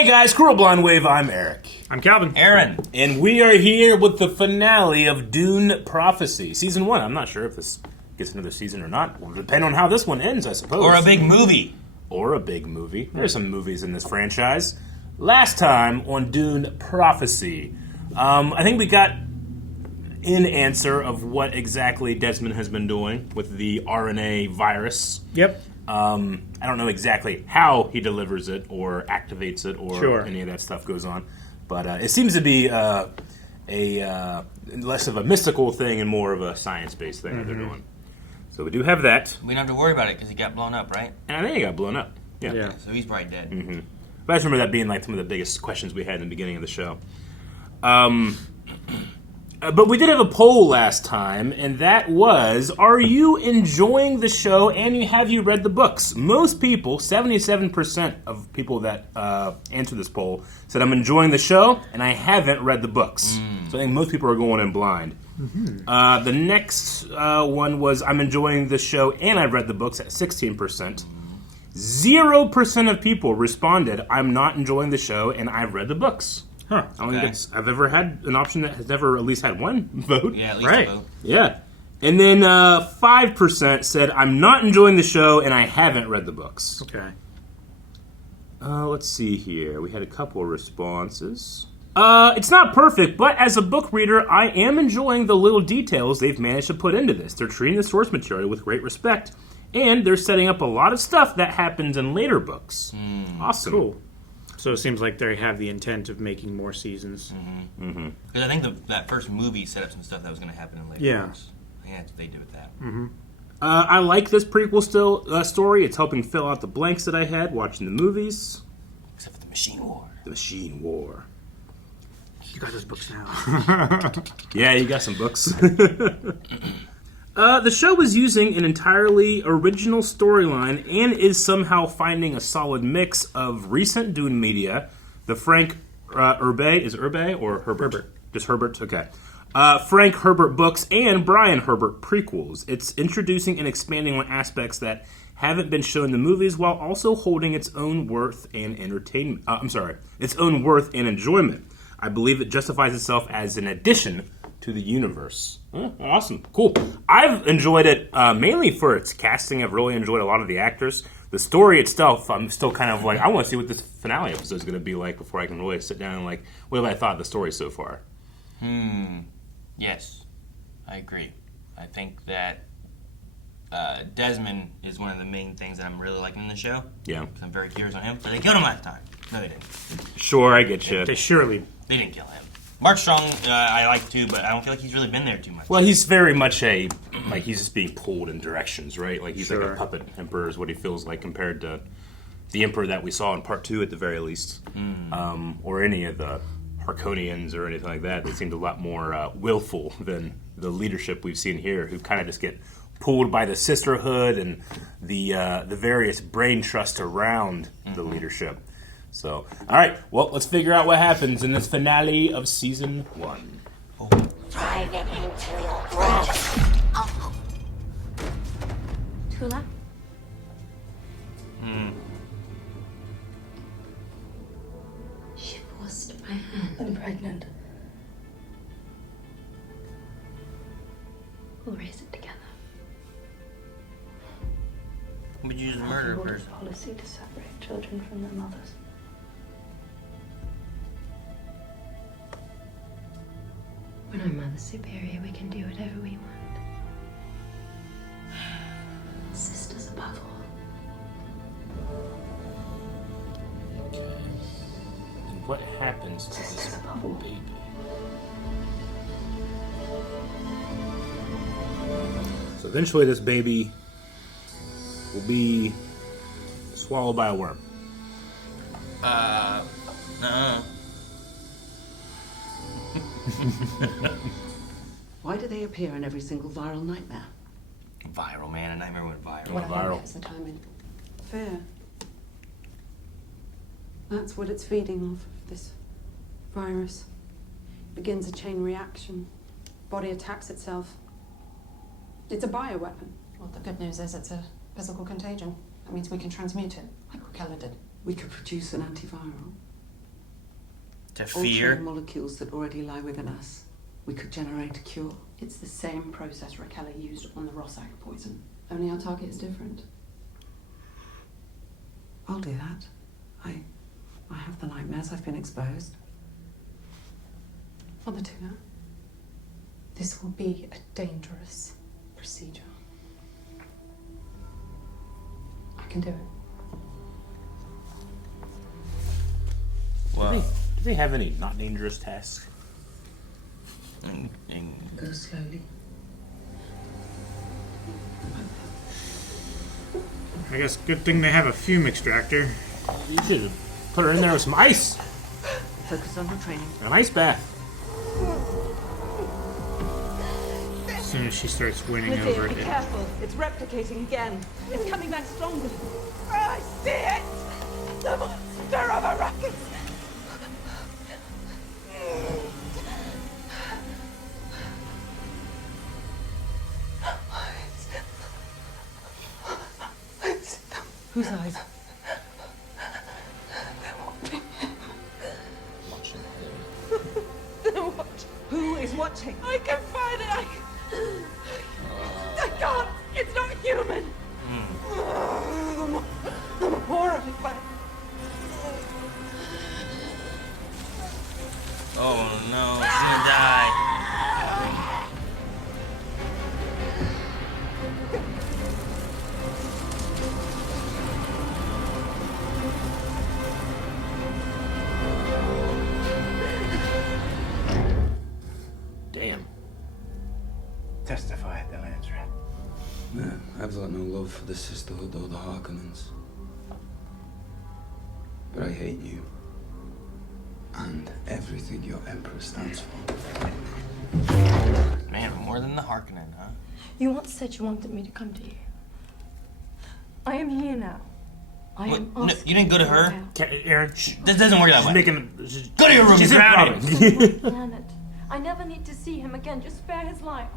Hey guys, Cruel Blonde Wave, I'm Eric. I'm Calvin. Aaron. And we are here with the finale of Dune Prophecy. Season 1. I'm not sure if this gets another season or not. Will depend on how this one ends, I suppose. Or a big movie. Or a big movie. There's some movies in this franchise. Last time on Dune Prophecy, I think we got an answer of what exactly Desmond has been doing with the RNA virus. Yep. I don't know exactly how he delivers it or activates it or any of that stuff goes on. But it seems to be a less of a mystical thing and more of a science-based thing that they're doing. So we do have that. We don't have to worry about it because he got blown up, right? And I think he got blown up. Yeah. So he's probably dead. Mm-hmm. But I just remember that being like some of the biggest questions we had in the beginning of the show. But we did have a poll last time, and that was, are you enjoying the show and have you read the books? Most people, 77% of people that answered this poll, said I'm enjoying the show and I haven't read the books. So I think most people are going in blind. The next one was I'm enjoying the show and I've read the books at 16%. 0% of people responded I'm not enjoying the show and I've read the books. Huh. I don't think I've ever had an option that has never at least had one vote. Yeah, at least a vote. Yeah. And then 5% said, I'm not enjoying the show and I haven't read the books. Okay. Let's see here. We had a couple of responses. It's not perfect, but as a book reader, I am enjoying the little details they've managed to put into this. They're treating the source material with great respect, and they're setting up a lot of stuff that happens in later books. Awesome. Cool. So it seems like they have the intent of making more seasons. Because I think that first movie set up some stuff that was going to happen in later books. I think that's what they did with that. I like this prequel story. It's helping fill out the blanks that I had watching the movies. Except for the Machine War. The Machine War. You got those books now. Yeah, you got some books. The show is using an entirely original storyline and is somehow finding a solid mix of recent Dune media, the Frank Herbert, is it Herbert or Herbert? Herbert. Just Herbert? Okay. Frank Herbert books and Brian Herbert prequels. It's introducing and expanding on aspects that haven't been shown in the movies while also holding its own worth and entertainment. Its own worth and enjoyment. I believe it justifies itself as an addition to the universe. Awesome. Cool. I've enjoyed it mainly for its casting. I've really enjoyed a lot of the actors. The story itself, I'm still kind of like, I want to see what this finale episode is going to be like before I can really sit down and like, what have I thought of the story so far? Yes, I agree. I think that Desmond is one of the main things that I'm really liking in the show. Yeah. Because I'm very curious on him. But they killed him last time. No, they didn't. Sure, I get you. They surely... They didn't kill him. Mark Strong, I like too, but I don't feel like he's really been there too much. Well, he's very much he's just being pulled in directions, right? Like he's like a puppet emperor is what he feels like compared to the emperor that we saw in part 2 at the very least. Or any of the Harkonians or anything like that. They seemed a lot more willful than the leadership we've seen here, who kind of just get pulled by the sisterhood and the various brain trusts around the leadership. So, all right, well, let's figure out what happens in this finale of Season 1. Drive it into your breath. Oh. Tula? She forced my hand. I'm pregnant. We'll raise it together. Would you just murder a person? Policy to separate children from their mothers. When our Mother's Superior, we can do whatever we want. Sisters above all. Okay. And what happens to this baby? So eventually this baby will be swallowed by a worm. Why do they appear in every single viral nightmare? Viral, man. A nightmare went viral. What viral. That's the timing. Fear. That's what it's feeding off of, this virus. Begins a chain reaction. Body attacks itself. It's a bioweapon. Well, the good news is it's a physical contagion. That means we can transmute it, like Keller did. We could produce an antiviral To Altering fear. molecules that already lie within us. We could generate a cure. It's the same process Raquel used on the Rossack poison. Only our target is different. I'll do that. I have the nightmares. I've been exposed. Mother Tuna, this will be a dangerous procedure. I can do it. Well, Do they have any not dangerous tasks? Go slowly. I guess good thing they have a fume extractor. You should put her in there with some ice. Focus on your training. An ice bath. As soon as she starts winning Lizzie, over be it. careful. It's replicating again. It's coming back stronger. I see it! The monster of Arrakis! Whose eyes? Who is watching? I can find it! I can't! It's not human! I'm horrified. oh no, she's gonna die. Damn. Testify at the Landsrat. No, I've got no love for the Sisterhood or the Harkonnens. But I hate you. And everything your Emperor stands for. Man, more than the Harkonnen, huh? You once said you wanted me to come to you. I am here now. I What? am No, asking you didn't go to for her? help. Aaron, shh. This doesn't work that She's way. making. Go to your room, She's you're in drowning. Providence. Planet. I never need to see him again. Just spare his life.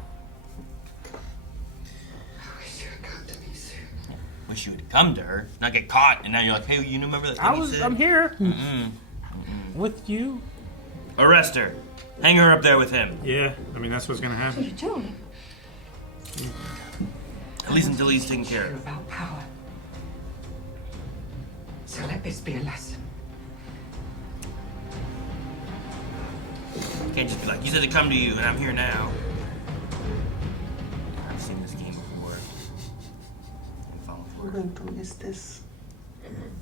Wish you would come to her, not get caught, and now you're like, hey, you remember that thing you said? I'm here. With you. Arrest her. Hang her up there with him. Yeah, I mean, that's what's gonna What are happen. you doing? At least until he's taken care You're of. about power. So let this be a lesson. Can't just be like, you said to come to you, and I'm here now. I've seen this game before. We're going to miss this.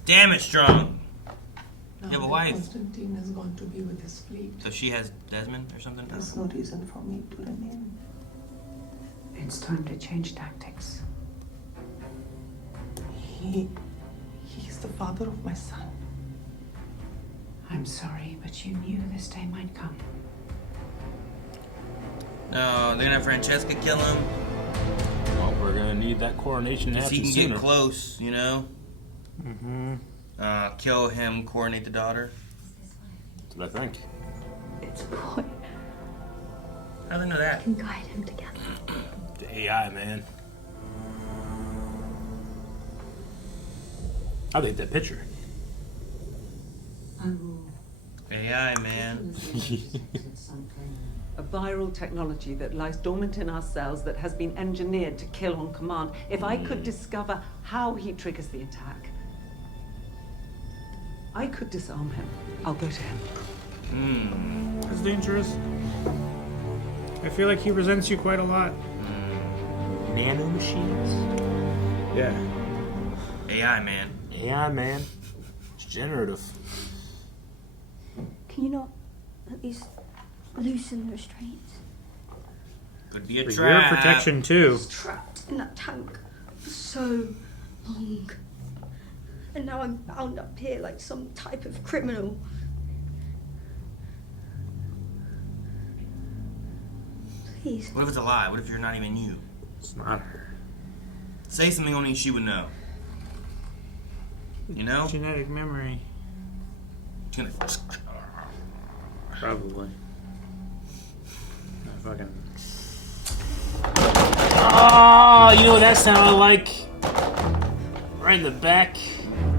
Damn it, Strong. Now You have a that wife. Constantine has gone to be with his fleet. So she has Desmond or something? There's no reason for me to remain. It's time to change tactics. He's the father of my son. I'm sorry, but you knew this day might come. No, they're gonna have Francesca kill him. Well, we're gonna need that coronation to So happen he can sooner. get close, you know? Mm-hmm. Kill him, coronate the daughter. That's what I think. It's a boy. How do they know that? Can guide him together. The AI, man. I'll take that picture. AI, man. A viral technology that lies dormant in our cells that has been engineered to kill on command. If I could discover how he triggers the attack, I could disarm him. I'll go to him. That's dangerous. I feel like he resents you quite a lot. Nano machines. Yeah. AI, man. AI, man. It's generative. Can you not at least loosen the restraints? Could be a For trap. your protection, too. Trapped in that tank for so long. And now I'm bound up here like some type of criminal. Please. What if it's a lie? What if you're not even you? It's not her. Say something only she would know. You know? Genetic memory. It's gonna... Probably. Fucking. Oh, you know what that sounded like? Right in the back.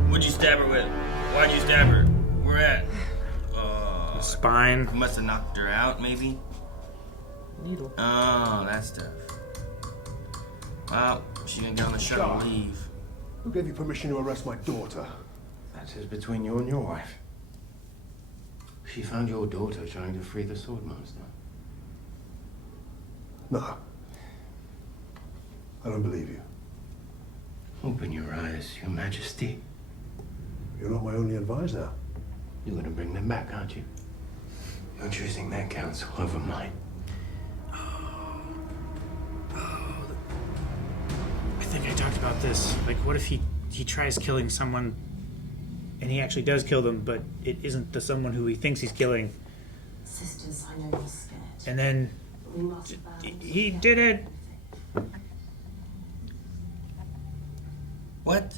What'd you stab her with? Why'd you stab her? Where at? Spine. He must have knocked her out, maybe. Needle. Oh, that stuff. Well, she can get on the shuttle and leave. Who gave you permission to arrest my daughter? That is between you and your wife. She found your daughter trying to free the sword monster. No. I don't believe you. Open your eyes, Your Majesty. You're not my only advisor. You're gonna bring them back, aren't you? You're choosing their counsel over mine. I think I talked about this. Like, what if he tries killing someone and he actually does kill them, but it isn't the someone who he thinks he's killing? Sisters, I know you're scared. And then We must he did it. What?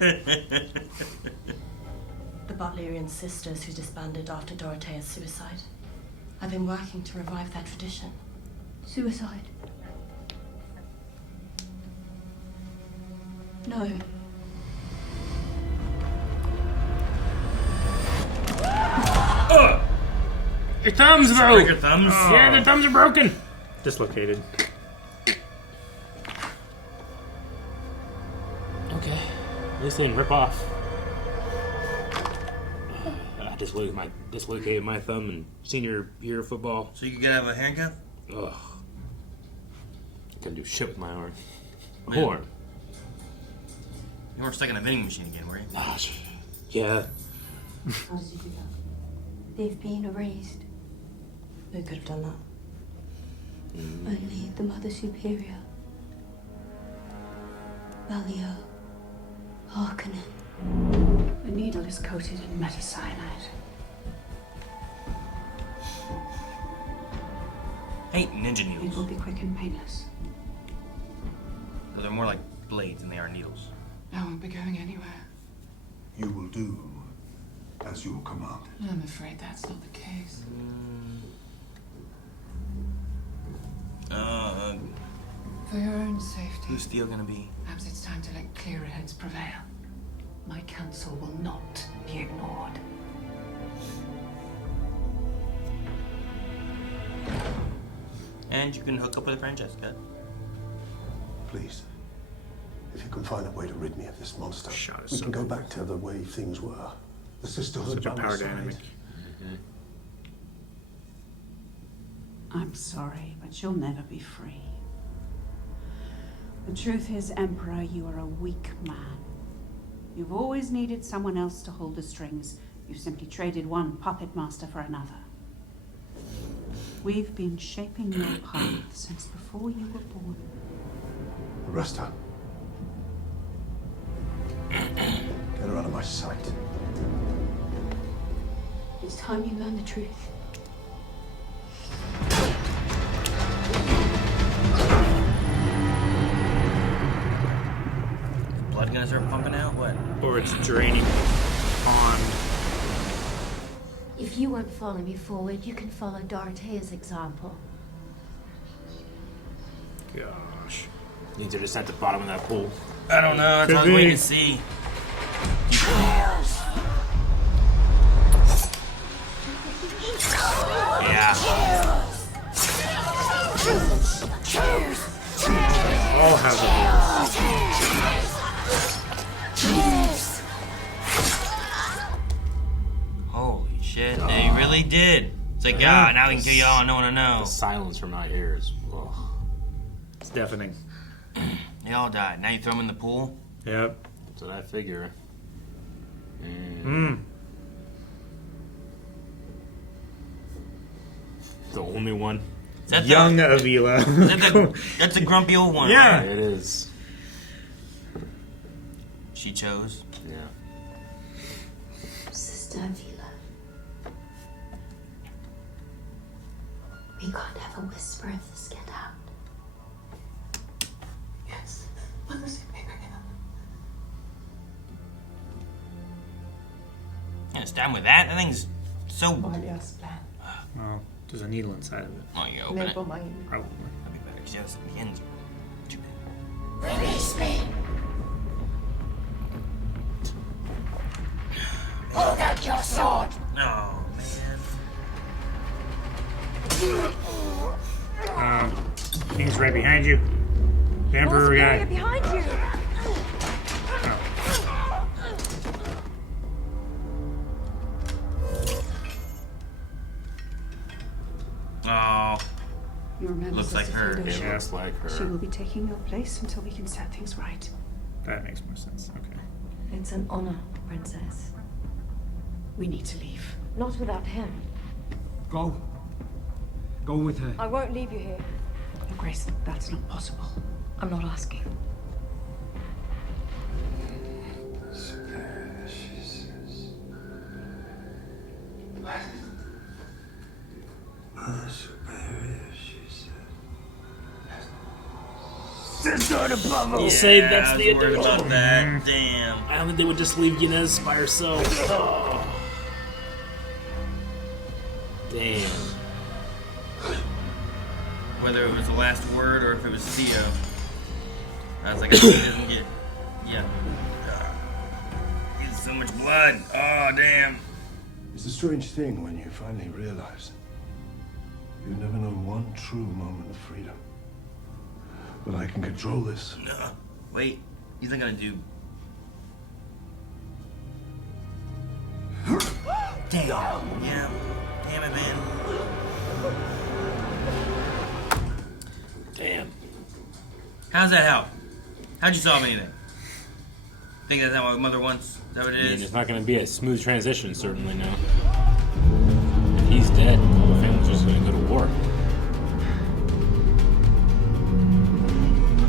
The Butlerian sisters who disbanded after Dorothea's suicide. I've been working to revive that tradition. Suicide? No. Your thumbs, bro! Break your thumbs? Yeah, their thumbs are broken. Dislocated. Okay. At least they didn't rip off. I dislocated my thumb in senior year of football. So you could get out of a handcuff? Ugh. Couldn't do shit with my arm. My Man. arm. You weren't stuck in a vending machine again, were you? Yeah. How did you do that? They've been erased. Who could have done that? Only the Mother Superior. Valya. Harkonnen. The needle is coated in metacyanide. Hate ninja It needles. will be quick and painless. They're more like blades than they are needles. I won't be going anywhere. You will do as you command. I'm afraid that's not the case. For your own safety, Who's Theo gonna be? perhaps it's time to let clearer heads prevail. My counsel will not be ignored. And you can hook up with Francesca. Please, if you can find a way to rid me of this monster, Shot is we so can go cool. back to the way things were. The sisterhood Such a by my power side. dynamic. I'm sorry, but you'll never be free. The truth is, Emperor, you are a weak man. You've always needed someone else to hold the strings. You've simply traded one puppet master for another. We've been shaping your path since before you were born. Arrest her. Get her out of my sight. It's time you learn the truth. Blood gonna start pumping out? What? Or it's draining on. If you won't follow me forward, you can follow Dorothea's example. Gosh. These are just at the bottom of that pool. I don't know. That's Could what I was waiting be. to see. Yeah. All have a Holy shit. They really did. It's like, yeah, now we can kill you all and no one to know. The silence from my ears. Ugh. It's deafening. They all died. Now you throw them in the pool? Yep. That's what I figure. Hmm. The only one. Is that Young the, Avila. is that that's the grumpy old one. Yeah. Right? It is. She chose. Yeah. Sister Avila. We can't have a whisper of this get out. Yes, Mother Superior. Yeah, stand with that. That thing's so. Valya's plan. Oh, there's a needle inside of it. Oh, you open it. Never mind. Probably. That'd be better because the ends are too big. Release me! Hold out your sword! No, right behind you. The Emperor guy. Behind you. Oh. You remember Looks like her. Sister It Theodosia. looks like her. She will be taking your place until we can set things right. That makes more sense. Okay. It's an honor, Princess. We need to leave. Not without him. Go. Go with her. I won't leave you here. Your Grace, that's not possible. I'm not asking. You say that's the I was worried about that. Damn. I don't think they would just leave Inez by herself. Oh. Damn. Whether it was the last word or if it was Theo. I was like, I hope he doesn't get. Yeah. He's so much blood. Oh, damn. It's a strange thing when you finally realize you've never known one true moment of freedom. But I can control this. No. Wait. He's not gonna do. Damn. Yeah. Damn it, man. Damn. How's that help? How'd you solve anything? Think that's not what Mother wants? Is that what it I mean, is? it's not going to be a smooth transition, certainly, no. If he's dead, the whole family's just going to go to war.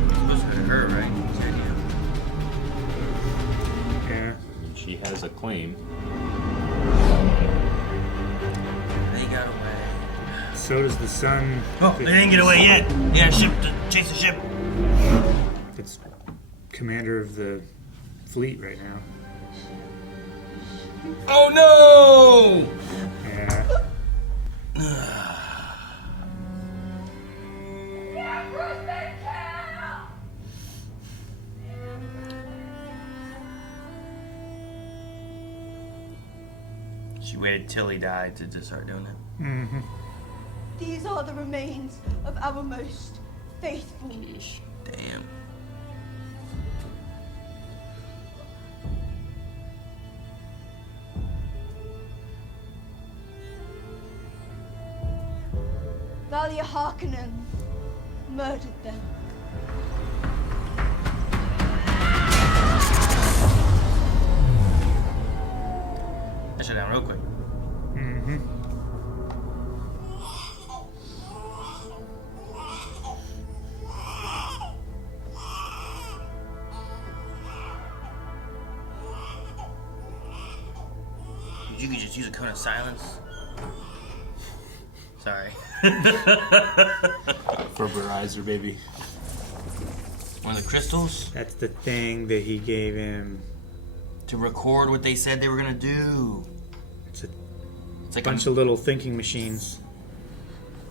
It's supposed to hurt her, right? Yeah. And she has a claim. They got away. So does the sun. Oh, they didn't get away yet. Yeah, ship to chase the ship. It's commander of the fleet right now. Oh no! Yeah. She waited till he died to just start doing it. Mm-hmm. These are the remains of our most faithful. Damn. Valya Harkonnen murdered them. I shut down real quick. Mm-hmm. You could just use a cone of silence. Sorry. Verbalizer, baby. One of the crystals? That's the thing that he gave him. To record what they said they were gonna do. It's a like bunch of little thinking machines.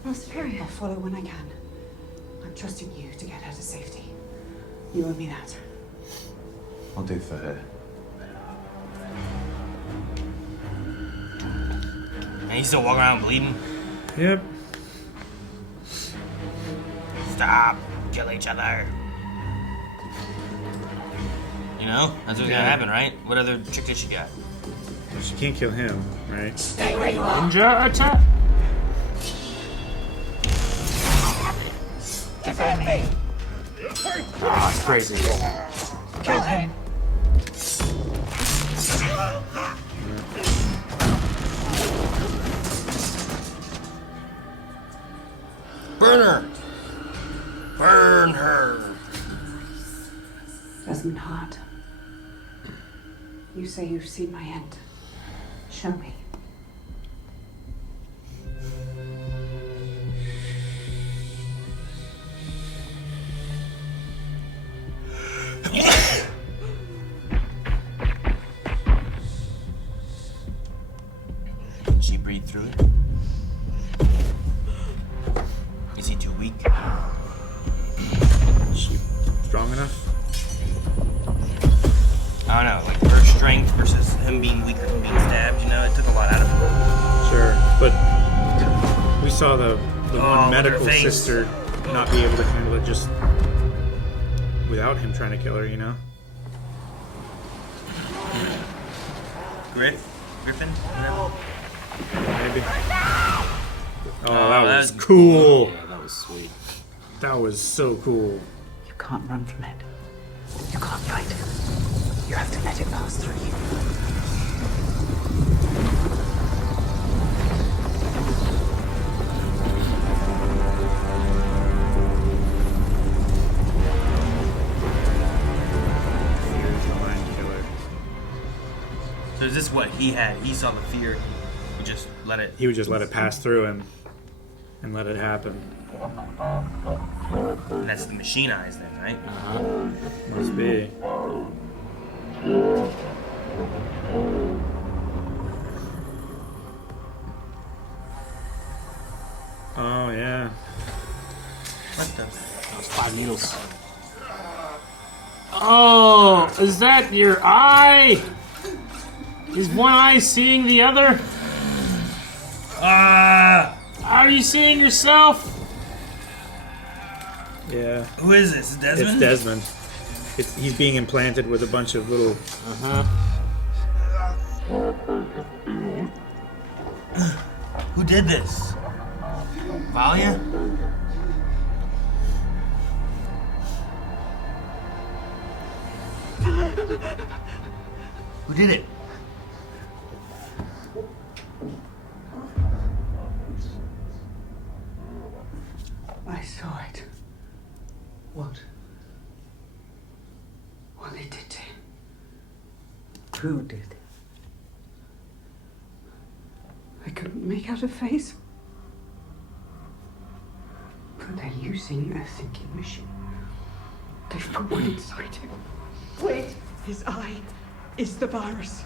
No, Superior. I'll follow when I can. I'm trusting you to get her to safety. You owe me that. I'll do for her. And he's still walking around bleeding. Yep. Stop. Kill each other. You know? That's what's gonna happen, right? What other trick did she got? She can't kill him, right? Stay where you are. Ninja attack! Defend me. Ah, it's crazy. Kill him. Burn her! Burn her! Desmond Hart. You say you've seen my end. Show me. She breathed through it. Is he too weak? Is she strong enough? I don't know, like her strength versus him being weaker from being stabbed, you know, it took a lot out of him. Sure, but we saw the one Oh, medical her face. sister not be able to handle it just without him trying to kill her, you know? Griffin? Whatever. Maybe. Oh, that was cool. Yeah, that was sweet. That was so cool. You can't run from it. You can't fight it. You have to let it pass through you. So is this what he had? He saw the fear. He just let it. He would just let it pass through him and let it happen. And that's the machine eyes, then, right? Must be. Oh yeah. What the? That was 5 needles. Oh, is that your eye? Is one eye seeing the other? Ah! Are you seeing yourself? Yeah. Who is this? Desmond? It's Desmond. He's being implanted with a bunch of little. Who did this? Valya? Who did it? I saw it. What? What they did to him. Who did? I couldn't make out a face. But they're using a thinking machine. They've put one inside him. Wait! His eye is the virus.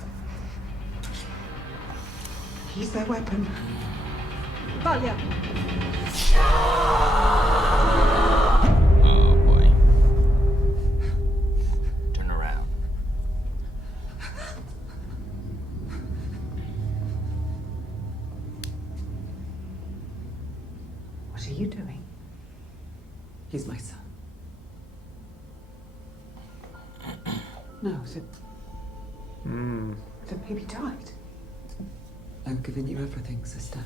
He's their weapon. Valya! Oh boy. Turn around. What are you doing? He's my son. No, the baby died. I've given you everything, sister.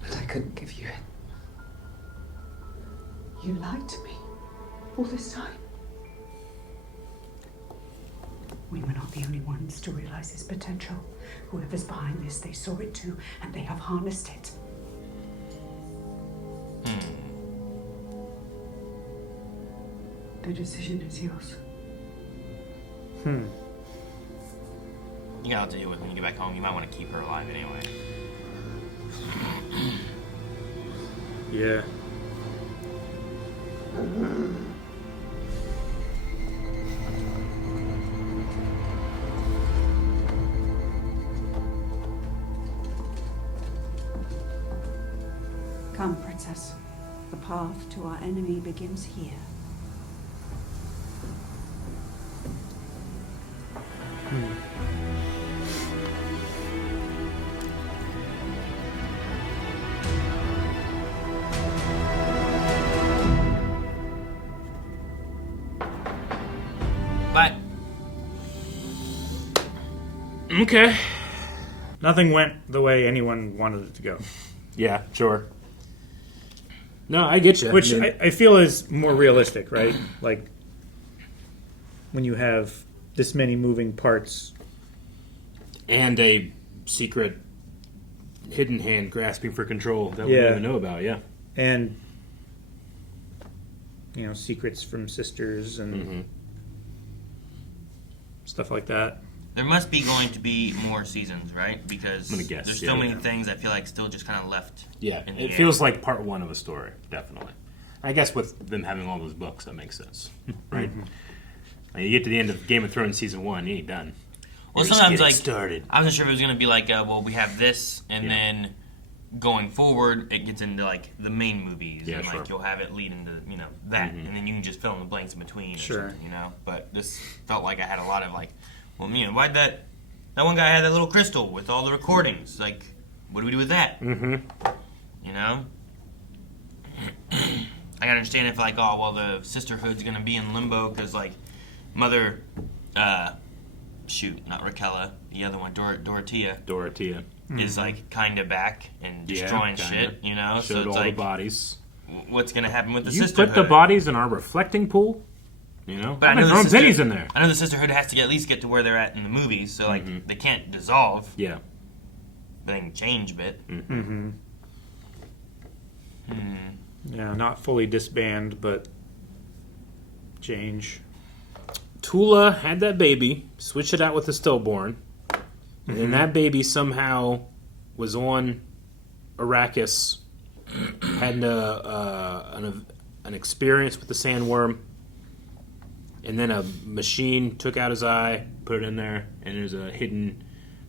But I couldn't give you it. You lied to me all this time. We were not the only ones to realize his potential. Whoever's behind this, they saw it too, and they have harnessed it. The decision is yours. You gotta deal with it when you get back home. You might want to keep her alive anyway. Yeah. Come, princess. The path to our enemy begins here. Bye. Okay. Nothing went the way anyone wanted it to go. Yeah, sure. No, I get you. Which I feel is more realistic, right? Like, when you have this many moving parts. And a secret hidden hand grasping for control that we don't even know about, yeah. And, you know, secrets from sisters and stuff like that. There must be going to be more seasons, right? Because I'm gonna guess, there's so many things I feel like still just kind of left. Yeah, in the it air. feels like part one of a story, definitely. I guess with them having all those books, that makes sense, right? Like, you get to the end of Game of Thrones season 1, you ain't done. Well, You're sometimes just like getting started. I wasn't sure if it was going to be like, well, we have this, and then going forward, it gets into like the main movies, and like you'll have it lead into that, and then you can just fill in the blanks in between, or something, But this felt like I had a lot of like, well, why'd that one guy had that little crystal with all the recordings? Like, what do we do with that? You know? I can understand if, like, oh, well, the sisterhood's gonna be in limbo because, like, Mother, not Raquella, the other one, Dorothea. Is, like, kind of back and destroying shit, you know? Showed so it's all like, the bodies. What's gonna happen with the You sisterhood? put the bodies in our reflecting pool? You know? But I've been throwing pennies in there. I know the sisterhood has to at least get to where they're at in the movies, so, like, they can't dissolve. Yeah. But they can change a bit. Yeah, not fully disband, but change. Tula had that baby, switched it out with the stillborn, and then that baby somehow was on Arrakis, had an experience with the sandworm, and then a machine took out his eye, put it in there, and there's a hidden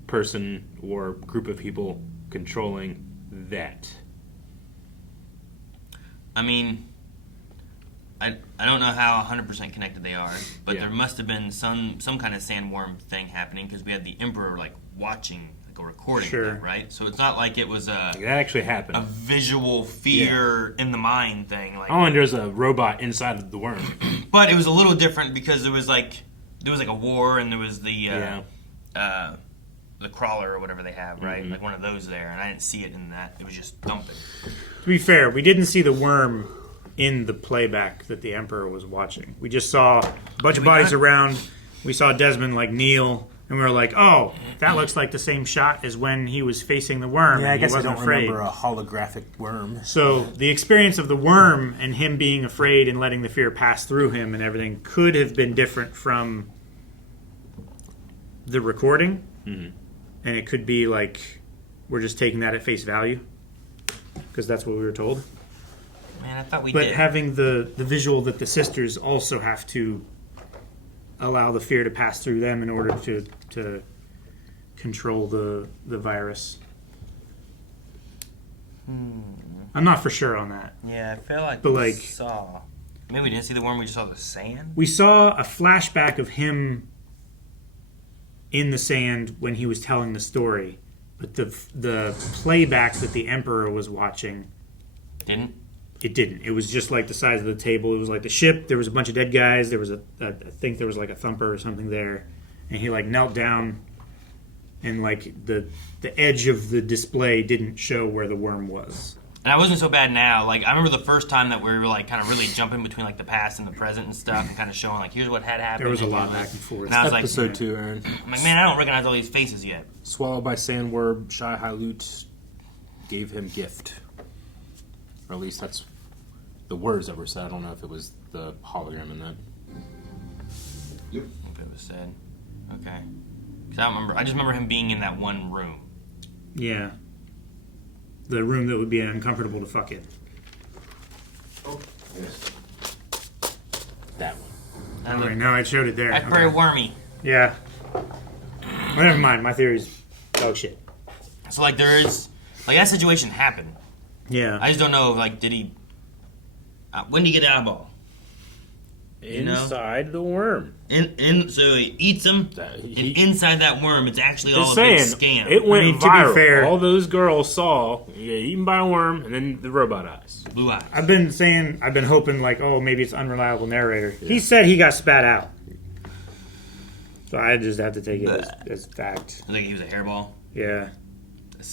person or group of people controlling that. I mean, I don't know how 100% connected they are, but there must have been some kind of sandworm thing happening because we had the Emperor like watching like a recording of that, right? So it's not like it was that actually happened. A visual fear in the mind thing. Like, and there's a robot inside of the worm. But it was a little different because there was like a war and there was the crawler or whatever they have, right? Like one of those there, and I didn't see it in that. It was just thumping. To be fair, we didn't see the worm in the playback that the Emperor was watching. We just saw a bunch of bodies around. We saw Desmond like kneel, and we were like, "Oh, that looks like the same shot as when he was facing the worm." Yeah, and I guess he wasn't I don't afraid. remember a holographic worm. So the experience of the worm and him being afraid and letting the fear pass through him and everything could have been different from the recording, and it could be like we're just taking that at face value because that's what we were told. Man, I thought we But did. having the visual that the sisters also have to allow the fear to pass through them in order to control the virus. I'm not for sure on that. Yeah, I feel like But, we like, saw. Maybe we didn't see the worm, we just saw the sand? We saw a flashback of him in the sand when he was telling the story, but the playback that the Emperor was watching didn't. It didn't. It was just like the size of the table. It was like the ship. There was a bunch of dead guys. There was I think there was like a thumper or something there, and he like knelt down, and like the edge of the display didn't show where the worm was. And I wasn't so bad now. Like, I remember the first time that we were like kind of really jumping between like the past and the present and stuff, and kind of showing like here's what had happened. There was a lot back and forth. And I was Episode like, 2, Aaron. I'm like, man, I don't recognize all these faces yet. Swallowed by sandworm, Shai Halut gave him gift. Or at least that's the words that were said. I don't know if it was the hologram in that. Yep. If it was said. Okay. Because I don't remember. I just remember him being in that one room. Yeah. The room that would be uncomfortable to fuck in. Oh, yes. That one. All right, now I showed it there. That's very wormy. Yeah. Well, never mind. My theory's dog shit. So, like, there is... Like, that situation happened. Yeah. I just don't know, like, did he... when did he get the eyeball? Inside the worm. So he eats them, and inside that worm, it's actually all a saying, big scam. It went viral. To be fair, all those girls saw you get eaten by a worm, and then the robot eyes. Blue eyes. I've been hoping, like, oh, maybe it's unreliable narrator. Yeah. He said he got spat out. So I just have to take it as fact. I think he was a hairball. Yeah.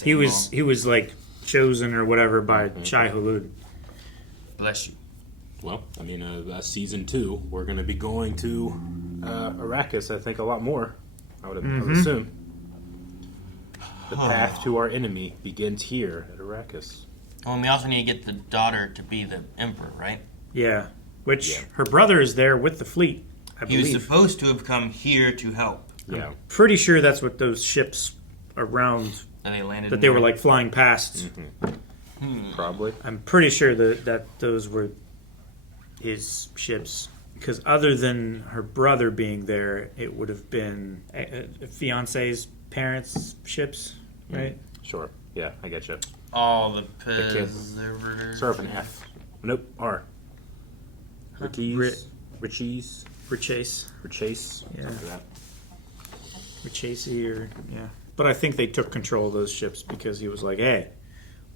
He was like chosen or whatever by Shai Hulud. Bless you. Well, I mean, season 2, we're going to be going to Arrakis, I think, a lot more, I would assume. The path to our enemy begins here at Arrakis. Oh, and we also need to get the daughter to be the emperor, right? Yeah. Which, her brother is there with the fleet, I believe. He was supposed to have come here to help. Yeah. I'm pretty sure that's what those ships around... And they landed that they were, like, flying past. Probably. I'm pretty sure that those were... his ships, because other than her brother being there, it would have been fiance's parents' ships, right? Sure. Yeah, I get you. All the kids. preservators. Start with an F. Nope. R. Richies. Richace. Yeah. Something like that. Richacey or yeah. But I think they took control of those ships because he was like, "Hey,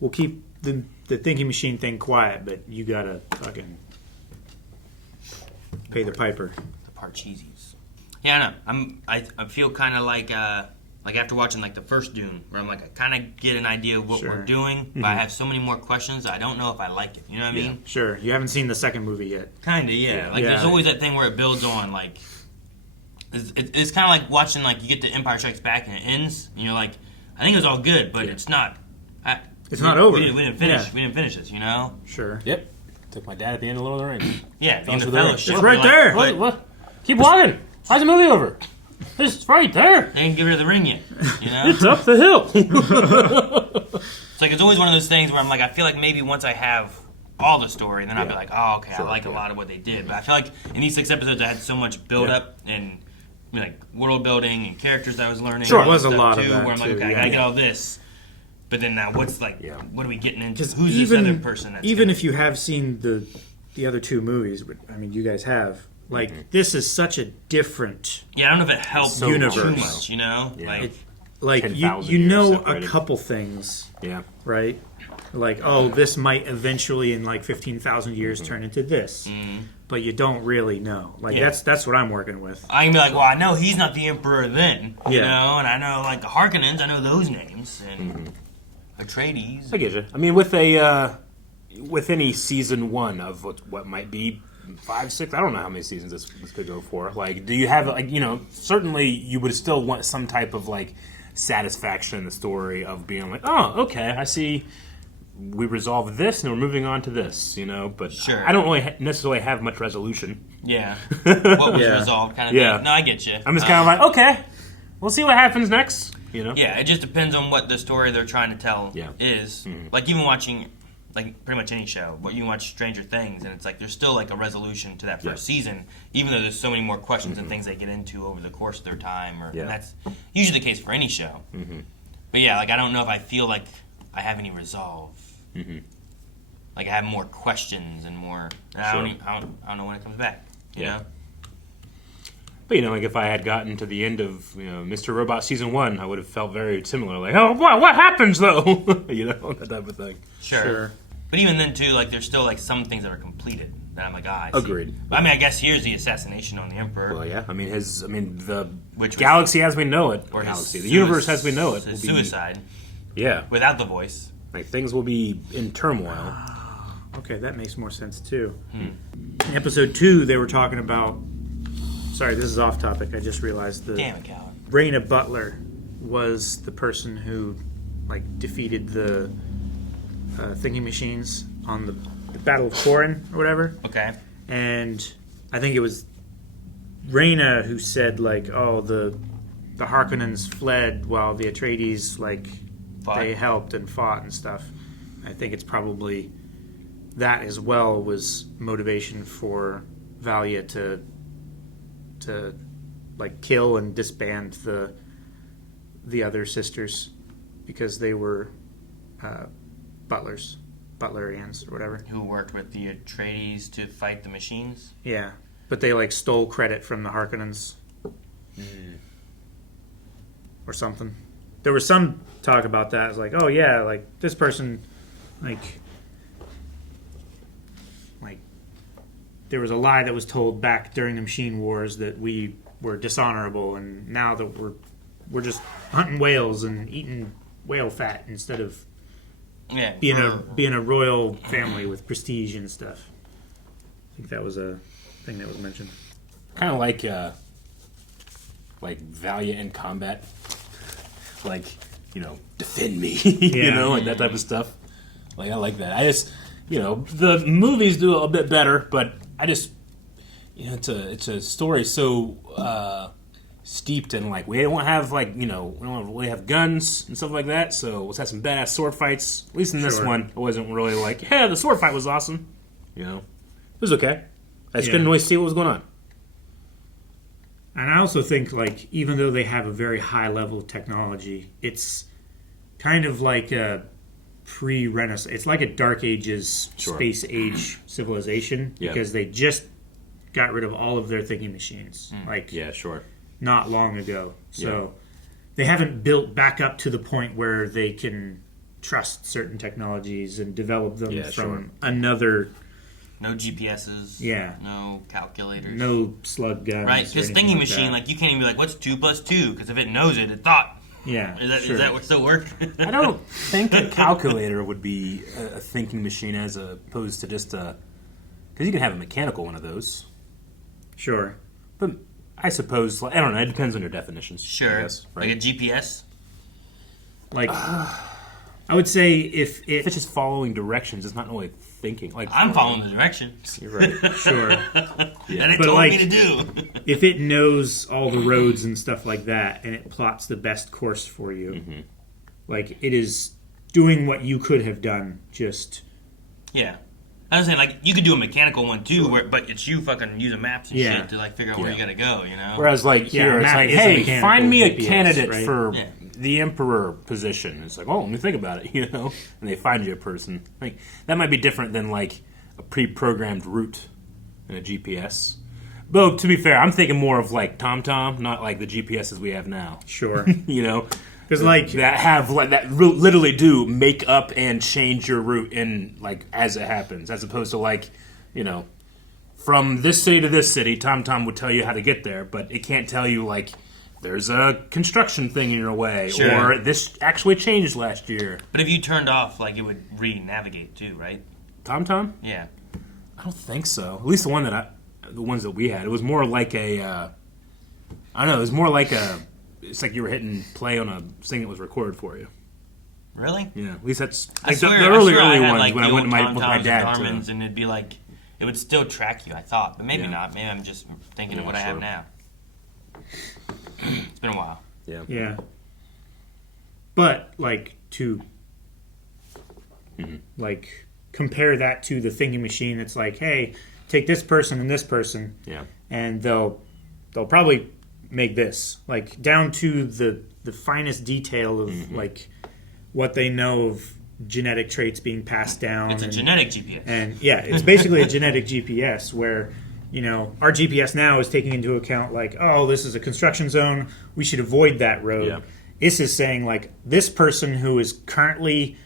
we'll keep the thinking machine thing quiet, but you gotta fucking pay the piper. The Parcheesies. Yeah, I know. I feel kind of like after watching like the first Dune, where I'm like, I kind of get an idea of what we're doing, but I have so many more questions. I don't know if I like it. You know what I mean? Sure. You haven't seen the second movie yet. Kind of, yeah. Like there's always that thing where it builds on like. It's kind of like watching like you get to Empire Strikes Back and it ends, and you're like, I think it was all good, but it's not. It's not over. We didn't finish. We didn't finish this. You know? Sure. Yep. Took my dad at the end of Lord of the Rings. Yeah, the end of It's right there. What? Keep walking. Why's the movie over? It's right there. They didn't get rid of the ring yet. You know? It's up the hill. It's like it's always one of those things where I'm like, I feel like maybe once I have all the story, then I'll be like, oh, okay, I like a lot of what they did. But I feel like in these 6 episodes, I had so much build up and like world building and characters I was learning. Sure, it was a lot of too, that where I'm like, too, okay, I gotta get all this. But then now, what's like? What are we getting into? Who's even, this other person? That's even if you have seen the other 2 movies, but I mean, you guys have. Like this is such a different. Yeah, I don't know if it helps universe. Too much. You know, like you know a couple things. Yeah. Right. Like this might eventually in like 15,000 years turn into this, but you don't really know. Like that's what I'm working with. I can be like, well, I know he's not the emperor then, you know, and I know like the Harkonnens, I know those names and Atreides. I get you. I mean, with any season 1 of what might be 5, 6, I don't know how many seasons this could go for. Like, do you have like certainly you would still want some type of like satisfaction in the story of being like, oh, okay, I see. We resolved this, and we're moving on to this, but I don't really necessarily have much resolution. Yeah. What was resolved kind of thing. No, I get you. I'm just kind of like, okay, we'll see what happens next, Yeah, it just depends on what the story they're trying to tell is. Like, even watching, like, pretty much any show, you can watch Stranger Things, and it's like there's still, like, a resolution to that first season, even though there's so many more questions and things they get into over the course of their time, and that's usually the case for any show. But, yeah, like, I don't know if I feel like I have any resolve. Like I have more questions and more. I don't know when it comes back. You know. But like if I had gotten to the end of Mr. Robot season 1, I would have felt very similar. Like, oh, what happens though? That type of thing. Sure. But even then too, like there's still like some things that are completed that I'm like, I see. Agreed. But, I mean, I guess here's the assassination on the Emperor. Well, yeah. I mean, the galaxy as we know it, the universe as we know it, will be suicide. Yeah. Without the voice. Like things will be in turmoil. Okay, that makes more sense too. In episode 2, they were talking about. Sorry, this is off topic. I just realized Damn it, Calvin. Raina Butler was the person who defeated the thinking machines on the Battle of Corin or whatever. Okay. And I think it was Raina who said the Harkonnens fled while the Atreides they helped and fought and stuff. I think it's probably that as well was motivation for Valya to kill and disband the other sisters because they were Butlerians or whatever. Who worked with the Atreides to fight the machines? Yeah, but they stole credit from the Harkonnens or something. There was some talk about that. It's like, oh yeah, this person, there was a lie that was told back during the Machine Wars that we were dishonorable, and now that we're just hunting whales and eating whale fat instead of being a royal family with prestige and stuff. I think that was a thing that was mentioned. Kind of like Valya in combat. Defend me, that type of stuff. I like that. I just, the movies do a bit better, but I just, it's a story so steeped in we don't have we don't really have guns and stuff like that. So let's have some badass sword fights. At least in this one, it wasn't really yeah, the sword fight was awesome. It was okay. I just couldn't really see what was going on. And I also think, even though they have a very high level of technology, it's kind of like a pre-Renaissance. It's like a Dark Ages, space age civilization because they just got rid of all of their thinking machines. Not long ago. So they haven't built back up to the point where they can trust certain technologies and develop them Yeah, from another. No GPSs. Yeah. No calculators. No slug guns. Right, because thinking machine, like you can't even be like, "What's 2 + 2?" Because if it knows it, it thought. Yeah. Is that what still work? I don't think a calculator would be a thinking machine as opposed to just a. Because you can have a mechanical one of those. Sure. But I suppose, I don't know, it depends on your definitions. Sure. I guess, right? Like a GPS? Like, I would say if it's just following directions, it's not really thinking. Like I'm following the directions. You're right. Sure. And it But told like, me to do. if it knows all the roads and stuff like that, and it plots the best course for you, like it is doing what you could have done. Just Yeah. I was saying, like, you could do a mechanical one too, but it's you fucking using maps and shit to like figure out where you gotta go, you know? Whereas, like, here, it's like, hey, find me a GPS, candidate right? for the emperor position. It's like, oh, let me think about it, you know? And they find you a person. Like, that might be different than, like, a pre-programmed route in a GPS. But to be fair, I'm thinking more of, like, TomTom, not like the GPSs we have now. Sure. You know? Because, like... that literally do make up and change your route in, like, as it happens. As opposed to, like, you know, from this city to this city, TomTom would tell you how to get there, but it can't tell you, like, there's a construction thing in your way, or this actually changed last year. But if you turned off, like, it would re-navigate too, right? TomTom? Yeah. I don't think so. At least the ones that we had, it was more like a, I don't know, it was more like a, it's like you were hitting play on a thing that was recorded for you. Really? Yeah, at least that's I like swear, the early I had, ones like, when I the went old with my TomToms dad. and Garmin's, and it'd be like, it would still track you, I thought. But maybe not. Maybe I'm just thinking of what I have now. It's been a while. Yeah. But, like, to, like, compare that to the thinking machine, it's like, hey, take this person and this person, and they'll probably make this. Like, down to the finest detail of, like, what they know of genetic traits being passed down. It's a genetic GPS. And, yeah, it's basically a genetic GPS where... You know, our GPS now is taking into account, like, oh, this is a construction zone. We should avoid that road. Yeah. This is saying, like, this person who is currently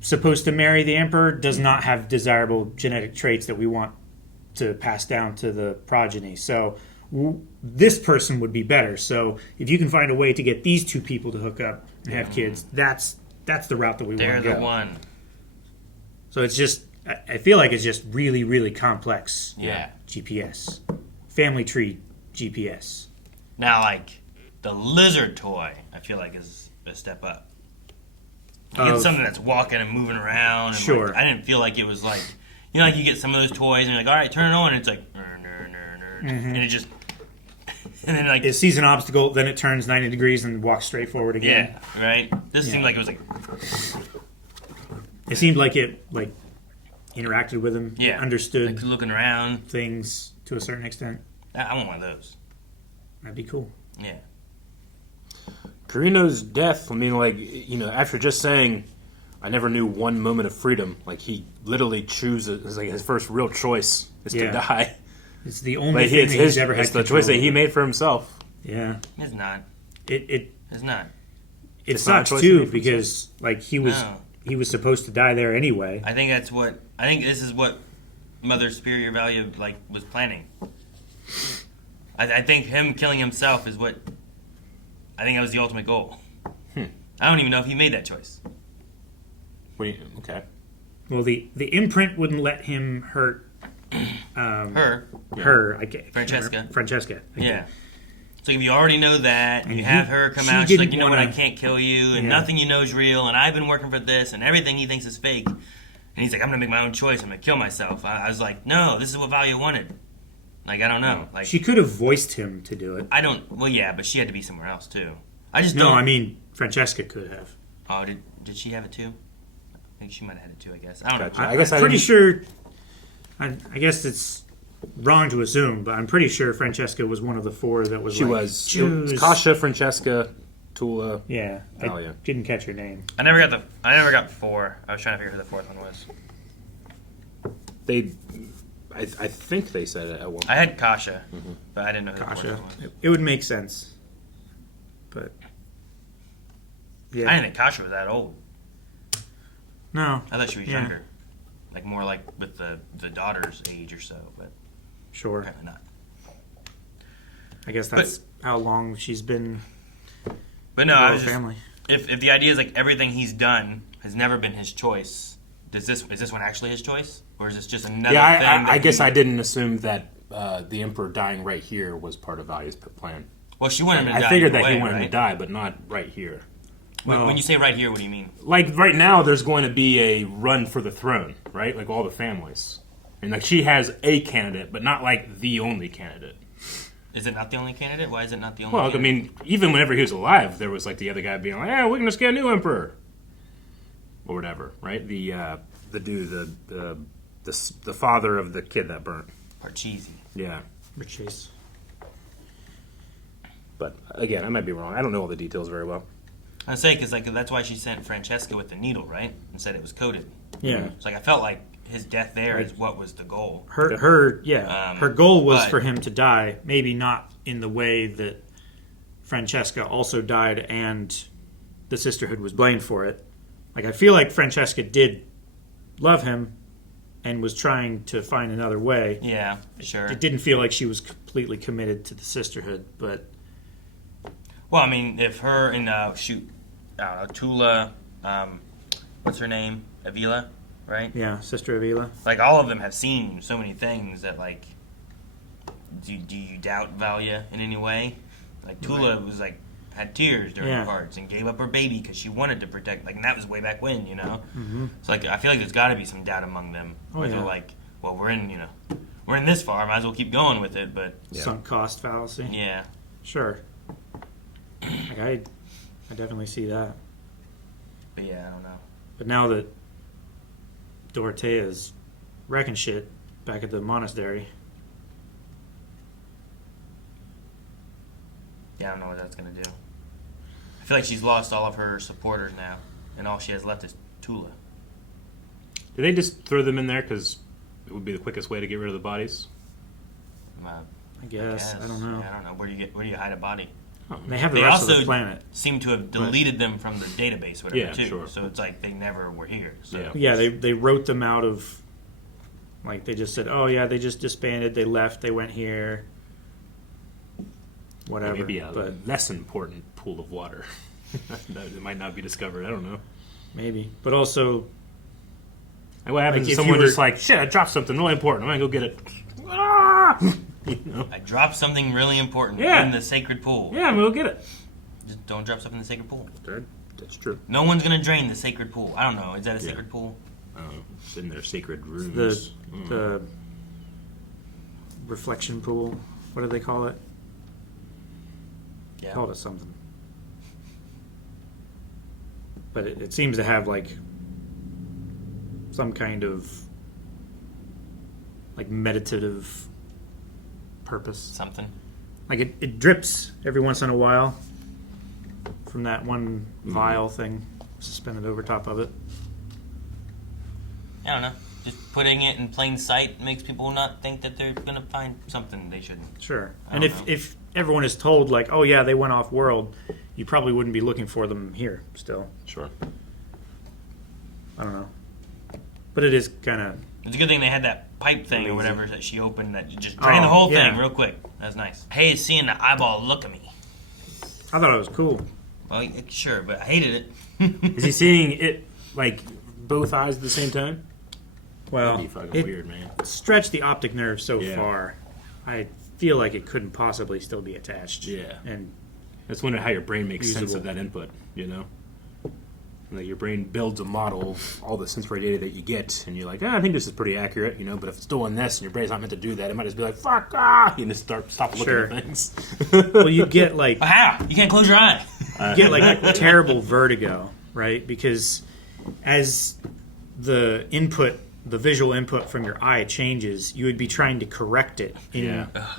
supposed to marry the emperor does not have desirable genetic traits that we want to pass down to the progeny. So this person would be better. So if you can find a way to get these two people to hook up and have kids, that's the route that we want to go. They're the one. So it's just, I feel like it's just really, really complex. Yeah. GPS. Family tree GPS. Now, like, the lizard toy, I feel like is a step up. Like, it's something that's walking and moving around. And sure. Like, I didn't feel like it was like, you know, like you get some of those toys and you're like, all right, turn it on. And it's like, and it just, and then like. It sees an obstacle, then it turns 90 degrees and walks straight forward again. Yeah, right? This seemed like it was like. It seemed like it, like, interacted with him, understood, like looking around things to a certain extent. I want one of those. That'd be cool. Yeah. Carino's death, I mean, like, you know, after just saying, I never knew one moment of freedom, like, he literally chooses, like, his first real choice is to die. It's the only thing he's ever had. It's the choice that he made for himself. Yeah. It's not. It's not. It sucks, too, because, like, he was supposed to die there anyway. I think this is what Mother Superior Valya, like, was planning. I think him killing himself is what... I think that was the ultimate goal. I don't even know if he made that choice. Okay. Well, the imprint wouldn't let him hurt... her. I can't Francesca. Francesca. Yeah. So if you already know that, and you have her come out, she's like, you know what, I can't kill you, and nothing you know is real, and I've been working for this, and everything he thinks is fake. And he's like, I'm going to make my own choice, I'm going to kill myself. I was like, no, this is what Valya wanted. Like, I don't know. Like, she could have voiced him to do it. Well, yeah, but she had to be somewhere else, too. No, I mean, Francesca could have. Oh, did she have it, too? I think she might have had it, too, I guess. I don't know. I'm pretty sure... I guess it's wrong to assume, but I'm pretty sure Francesca was one of the four that was She like, was. Kasha, Francesca, Tula. Yeah. Valya. I didn't catch her name. I never got 4. I was trying to figure out who the fourth one was. I think they said it at one point. I had Kasha, but I didn't know who the fourth one was. It would make sense. But... Yeah. I didn't think Kasha was that old. No. I thought she was younger. Like more like with the daughter's age or so, but sure. apparently not. I guess that's how long she's been. But no, I was family. If the idea is like everything he's done has never been his choice, is this one actually his choice, or is this just another thing? I guess I didn't assume that the Emperor dying right here was part of Valya's plan. Well, she wanted him to die. I figured that way, he wanted him right? to die, but not right here. When you say right here, what do you mean? Like right now, there's going to be a run for the throne, right? Like all the families, and like she has a candidate, but not like the only candidate. Is it not the only candidate? Why is it not the only? Well, candidate? I mean, even whenever he was alive, there was like the other guy being like, "Yeah, we're gonna get a new emperor," or whatever, right? The dude, the father of the kid that burnt. Parcheesi. Yeah. Chase. But again, I might be wrong. I don't know all the details very well. I say because like that's why she sent Francesca with the needle, right? And said it was coded. Yeah. So like I felt like his death there is what was the goal. Her goal was but- for him to die, maybe not in the way that Francesca also died and the sisterhood was blamed for it. Like I feel like Francesca did love him and was trying to find another way. Yeah, sure. It didn't feel like she was completely committed to the sisterhood, but Well, I mean, if her and I don't know, Tula, what's her name, Avila, right? yeah, Sister Avila. Like all of them have seen so many things that like, do you doubt Valya in any way? Like Tula was like had tears during parts and gave up her baby because she wanted to protect. Like and that was way back when, you know. Mm-hmm. So like I feel like there's got to be some doubt among them. Where they're like, well, we're in this far, might as well keep going with it. But Sunk cost fallacy. yeah, Sure. Like I definitely see that. but yeah, I don't know. But now that Dorothea's wrecking shit back at the monastery, Yeah, I don't know what that's gonna do. I feel like she's lost all of her supporters now, and all she has left is Tula. Did they just throw them in there because it would be the quickest way to get rid of the bodies? I guess. I don't know. Yeah, I don't know. Where do you hide a body? They have the They rest also of the planet. seem to have deleted them from the database, whatever, Yeah, too. sure. So it's like they never were here. So. Yeah, they wrote them out of, like, they just said, oh, yeah, they just disbanded, they left, they went here, whatever. Maybe a but less important pool of water. It might not be discovered. I don't know. maybe. But also, And what happens Like, if if someone you were- just like, shit, I dropped something really important. I'm going to go get it. Ah! You know? I dropped something really important Yeah. in the sacred pool. Yeah, I'm going to go get it. Just don't drop something in the sacred pool. That's true. No one's going to drain the sacred pool. I don't know. Is that a sacred pool? It's in their sacred rooms. the reflection pool, what do they call it? Yeah. Called it something. But it seems to have, like, some kind of, like, meditative purpose. Something. Like it drips every once in a while from that one vial thing suspended over top of it. I don't know. Just putting it in plain sight makes people not think that they're going to find something they shouldn't. Sure. I And don't know. if everyone is told, like, oh yeah, they went off world, you probably wouldn't be looking for them here still. Sure. I don't know. But it is kind of... It's a good thing they had that pipe thing or Amazing. whatever that she opened that you just drained the whole yeah. thing real quick. That's nice. I hated seeing the eyeball look at me. I thought it was cool. Well, yeah, sure, but I hated it. Is he seeing it, like, both eyes at the same time? Well, That'd be fucking it weird, man. stretched the optic nerve so Yeah. far. I feel like it couldn't possibly still be attached. Yeah. And That's wondering how your brain makes sense Usable. of that input, you know? Like your brain builds a model of all the sensory data that you get, and you're like, I think this is pretty accurate, you know, but if it's doing this and your brain's not meant to do that, it might just be like, fuck, you just stop looking Sure. at things. well, you get like How? You can't close your eye. you get like terrible vertigo, right? Because as the visual input from your eye changes, you would be trying to correct it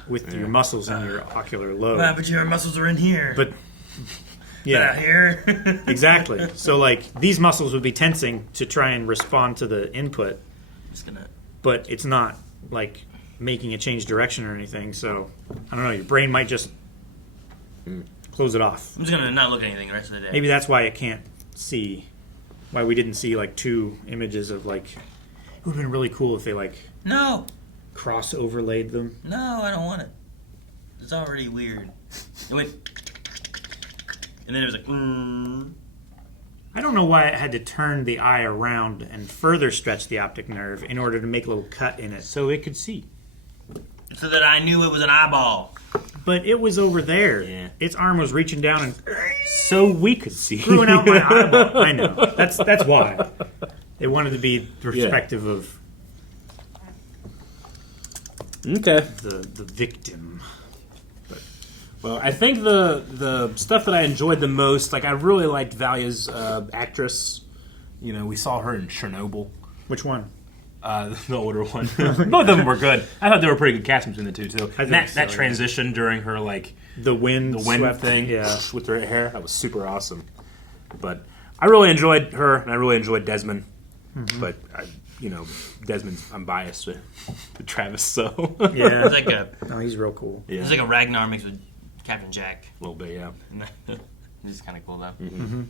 with your muscles and your ocular lobe. But your muscles are in here. But Not here. exactly. So like these muscles would be tensing to try and respond to the input, but it's not like making a change direction or anything. So I don't know. Your brain might just close it off. I'm just gonna not look at anything the rest of the day. Maybe that's why it can't see why we didn't see like 2 images of like. It would have been really cool if they like cross overlaid them. No, I don't want it. It's already weird. It went, and then it was like. I don't know why it had to turn the eye around and further stretch the optic nerve in order to make a little cut in it. So it could see. So that I knew it was an eyeball. But it was over there. Yeah. Its arm was reaching down and... So we could see. Screwing out my eyeball. I know. That's why. They wanted to be the perspective of... Okay. The victim. Well, I think the stuff that I enjoyed the most, like I really liked Valya's actress. You know, we saw her in Chernobyl. Which one? The older one. Both of them were good. I thought they were pretty good casting between the two too. That transition during her like the wind thing, with her hair, that was super awesome. But I really enjoyed her, and I really enjoyed Desmond. Mm-hmm. But Desmond's, I'm biased to Travis, so yeah. It's like he's real cool. Yeah. It's like a Ragnar mixed with Captain Jack. A little bit, yeah. It's kind of cool though. Mm-hmm. Mm-hmm.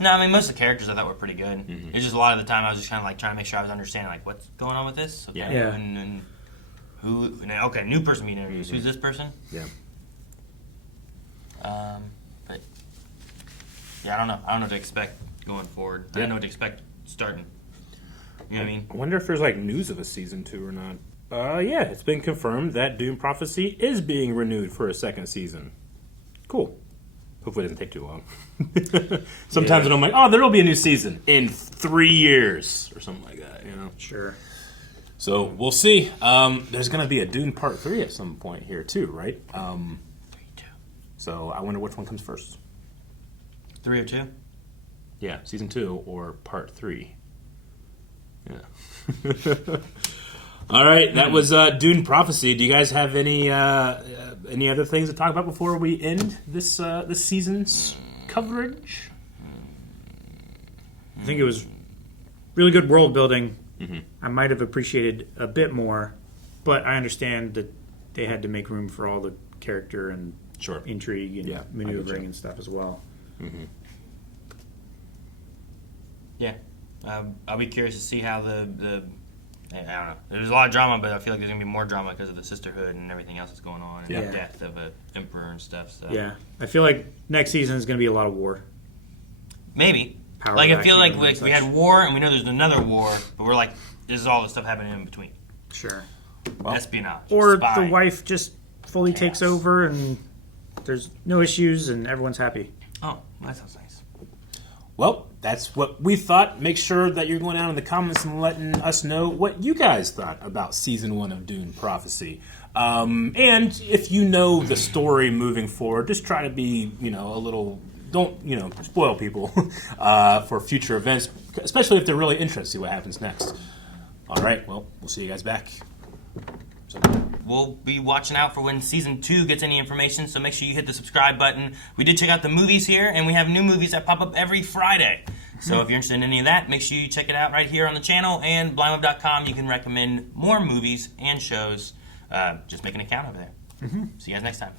No, I mean most of the characters I thought were pretty good. Mm-hmm. It's just a lot of the time I was just kind of like trying to make sure I was understanding like what's going on with this. Okay. Yeah. And who? And then, okay, new person being introduced. Mm-hmm. Who's this person? Yeah. But yeah, I don't know. I don't know what to expect going forward. I don't know what to expect starting. You know what I mean? I wonder if there's like news of a season 2 or not. Yeah, it's been confirmed that Dune Prophecy is being renewed for a second season. Cool. Hopefully it doesn't take too long. Sometimes when I'm like, oh, there'll be a new season in 3 years or something like that, you know? Sure. So we'll see. There's going to be a Dune Part 3 at some point here too, right? 3 or 2. So I wonder which one comes first. 3 or 2? Yeah, season 2 or Part 3. Yeah. All right, that was Dune Prophecy. Do you guys have any other things to talk about before we end this season's coverage? I think it was really good world building. Mm-hmm. I might have appreciated a bit more, but I understand that they had to make room for all the character and intrigue and maneuvering and stuff as well. Mm-hmm. Yeah, I'll be curious to see how the I don't know. There's a lot of drama, but I feel like there's going to be more drama because of the sisterhood and everything else that's going on, and the death of an emperor and stuff. So. Yeah, I feel like next season is going to be a lot of war. Maybe. Power like I feel like we had war, and we know there's another war, but we're like, this is all the stuff happening in between. Sure. Well, espionage. Or spy. the wife just fully takes over, and there's no issues, and everyone's happy. Oh, that sounds nice. Well, that's what we thought. Make sure that you're going down in the comments and letting us know what you guys thought about Season 1 of Dune Prophecy. And if you know the story moving forward, just try to be, a little... Don't, spoil people for future events, especially if they're really interested to see what happens next. All right, well, we'll see you guys back. We'll be watching out for when Season 2 gets any information, so make sure you hit the subscribe button. We did check out the movies here, and we have new movies that pop up every Friday. So if you're interested in any of that, make sure you check it out right here on the channel, and blindweb.com. You can recommend more movies and shows. Just make an account over there. See you guys next time.